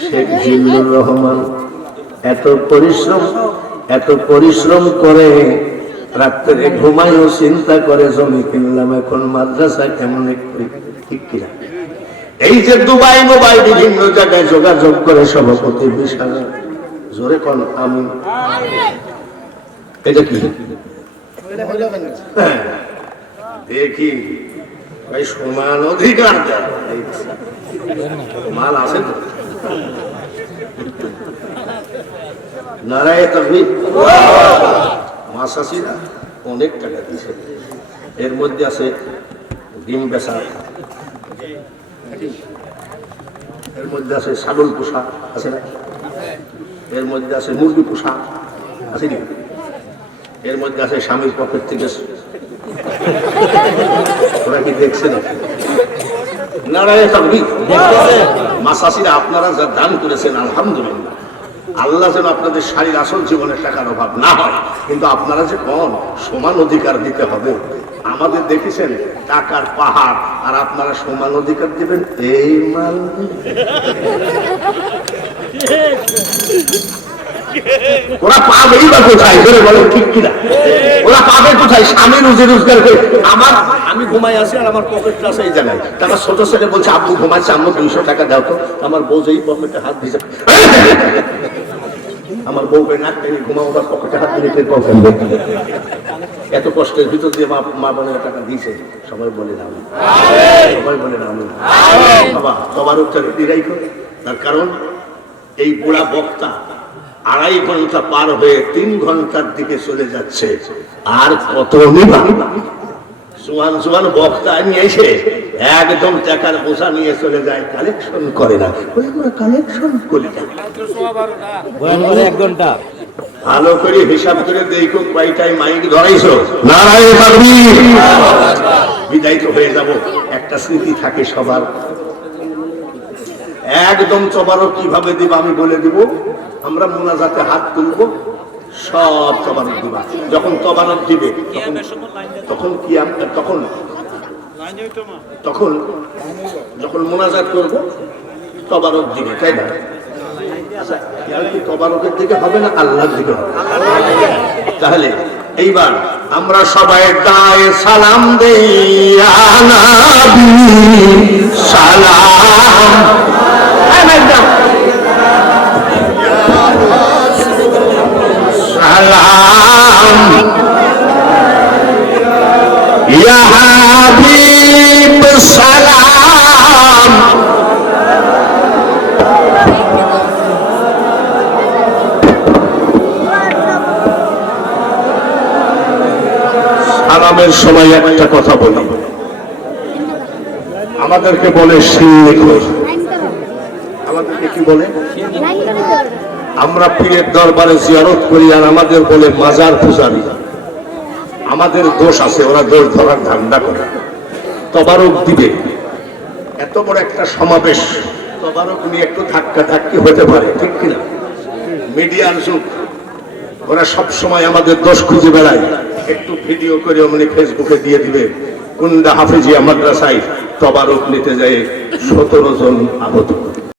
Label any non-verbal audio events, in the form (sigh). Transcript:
শেখ জিল্লুর রহমান এত পরিশ্রম এত পরিশ্রম করে রাত্রে ঘুমাইও চিন্তা করে জমি কিনলাম এখন মাদ্রাসা কেমন ঠিক কিনা? এই যে দুবাই মোবাইল বিভিন্ন জায়গায় যোগাযোগ করে সভাপতি বিশাল জোরে কোন আমি। এটা কি? হ্যাঁ, দেখি ভাই সমান অধিকার মাল আছে তো? নারায় তবি মাসাসিরা অনেক টাকা দিছে এর মধ্যে আছে ডিম বেচা এর মধ্যে আছে ছাগল পোষা, আছে না? এর মধ্যে আছে মুরগি পোষা, আছে কি? এর মধ্যে আছে স্বামীর পকেট থেকে ওরা কি দেখছে না নারায় তকবীর। মাসাসিরা আপনারা যা দান করেছেন, আলহামদুলিল্লাহ। আল্লাহ যেন আপনাদের শারীর আসল জীবনের টাকার অভাব না হয়, কিন্তু আপনারা যে কম সমান অধিকার দিতে হবে। আমাদের দেখেছেন, টাকার পাহাড়, আর আপনারা সমান অধিকার দিবেন এই মাল ওরা পাবেই বা কোথায়? বলে ঠিক কিনা? ওরা পাবে কোথায়? স্বামী রুজি রোজগার করে। আমার আমি ঘুমাই আছি আর আমার পকেট আছে এই জায়গায় তা ছোট ছেলে বলছে আব্বু ঘুমাচ্ছে আম্মু দুইশো টাকা দাও তো আমার বউ যেই পকেটে হাত দিয়েছে (laughs) আমার বউকে নাক টেনে ঘুমাও আবার পকেটে হাত দিলে টের ফেলবে। এত কষ্টের ভিতর দিয়ে মা মা বোনের টাকা দিয়েছে সবাই বলে না। সবাই বলে না। বাবা সবার উত্তর দিরাই করে তার কারণ এই বুড়া বক্তা আড়াই ঘণ্টা পার হয়ে তিন ঘণ্টার দিকে চলে যাচ্ছে আর কত নিবা জোয়ান জোয়ান বক্তা নিয়ে এসে একদম টাকার বোঝা নিয়ে চলে যায় কালেকশন করে না। কালেকশন করি না। এক ঘণ্টা। ভালো করে হিসাব করে দেখো কয়টাই মাইক ধরাইছো। বিদায়িত হয়ে যাব একটা স্মৃতি থাকে সবার। একদম চবারক কীভাবে দিব আমি বলে দিব। আমরা মোনাজাতে হাত তুলব। সব তবারক দিবা। যখন তবারক দিবে তখন- কি তখন তখন যখন মোনাজাত করব তবারক দিবে তাই না? আচ্ছা, তবারকের দিকে হবে না আল্লাহর দিকে তাহলে এইবার আমরা সবাই দায় সালাম দেই সালাম। ইয়া হাবিব সালাম। সালামের সময় একটা কথা বলি। আমাদেরকে বলে সিন্নিখোর আমাদেরকে কি বলে? আমরা পীরের দরবারে জিয়ারত করি আর আমাদের বলে মাজার পূজারি। আমাদের দোষ আছে, ওরা দোষ ধরার ধান্দা করে। তবারক দিবে। এত বড় একটা সমাবেশ, তবারক নিয়ে একটু ধাক্কা ধাক্কি হতে পারে, ঠিক কিনা? মিডিয়ার যুগ, ওরা সব সময় আমাদের দোষ খুঁজে বেড়ায়। একটু ভিডিও করে অমনি ফেসবুকে দিয়ে দিবে, কুন্দা হাফিজিয়া মাদ্রাসায় তবারক নিতে যায় সতেরো জন আহত।